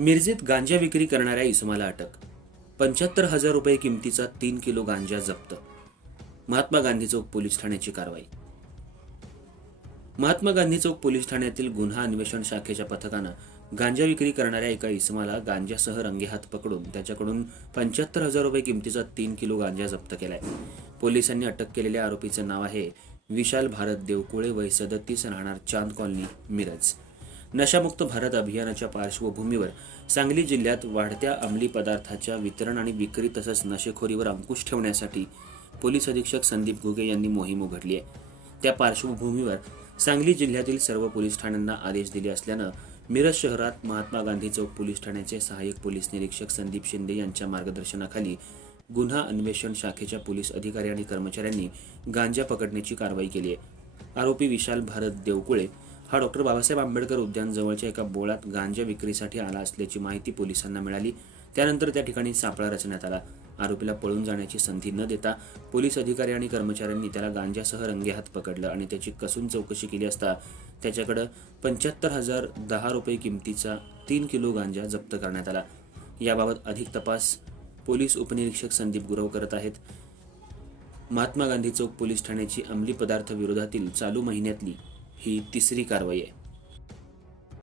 मिरजेत गांजा विक्री करणाऱ्या इसमाला अटक. पंच्याहत्तर हजार रुपये किमतीचा तीन किलो गांजा जप्त. महात्मा गांधी चौक पोलीस ठाण्याची कारवाई. महात्मा गांधी चौक पोलीस ठाण्यातील गुन्हा अन्वेषण शाखेच्या पथकानं गांजा विक्री करणाऱ्या एका इसमाला गांजासह रंगेहात पकडून त्याच्याकडून पंच्याहत्तर हजार रुपये किमतीचा तीन किलो गांजा जप्त केलाय. पोलिसांनी अटक केलेल्या आरोपीचं नाव आहे विशाल भारत देवकुळे वय सदतीस राहणार चांद कॉलनी मिरज. नशामुक्त भारत अभियानाच्या पार्श्वभूमीवर सांगली जिल्ह्यात वाढत्या अंमली पदार्थाच्या वितरण आणि विक्री तसंच नशेखोरीवर अंकुश ठेवण्यासाठी पोलीस अधीक्षक संदीप घुगे यांनी मोहीम उघडली आहे. त्या पार्श्वभूमीवर सांगली जिल्ह्यातील सर्व पोलीस ठाण्यांना आदेश दिले असल्यानं मिरज शहरात महात्मा गांधी चौक पोलीस ठाण्याचे सहाय्यक पोलीस निरीक्षक संदीप शिंदे यांच्या मार्गदर्शनाखाली गुन्हा अन्वेषण शाखेच्या पोलीस अधिकारी आणि कर्मचाऱ्यांनी गांजा पकडण्याची कारवाई केली आहे. आरोपी विशाल भारत देवकुळे हा डॉक्टर बाबासाहेब आंबेडकर उद्यान जवळच्या एका बोळात गांजा विक्रीसाठी आला असल्याची माहिती पोलिसांना मिळाली. त्यानंतर त्या ठिकाणी सापळा रचण्यात आला. आरोपीला पळून जाण्याची संधी न देता पोलीस अधिकारी आणि कर्मचाऱ्यांनी त्याला गांजासह रंगेहात पकडलं आणि त्याची कसून चौकशी केली असता त्याच्याकडं पंच्याहत्तर हजार दहा रुपये किमतीचा तीन किलो गांजा जप्त करण्यात आला. याबाबत अधिक तपास पोलीस उपनिरीक्षक संदीप गुरव करत आहेत. महात्मा गांधी चौक पोलीस ठाण्याची अंमली पदार्थ विरोधातील चालू महिन्यातली ही तिसरी कारवाई आहे.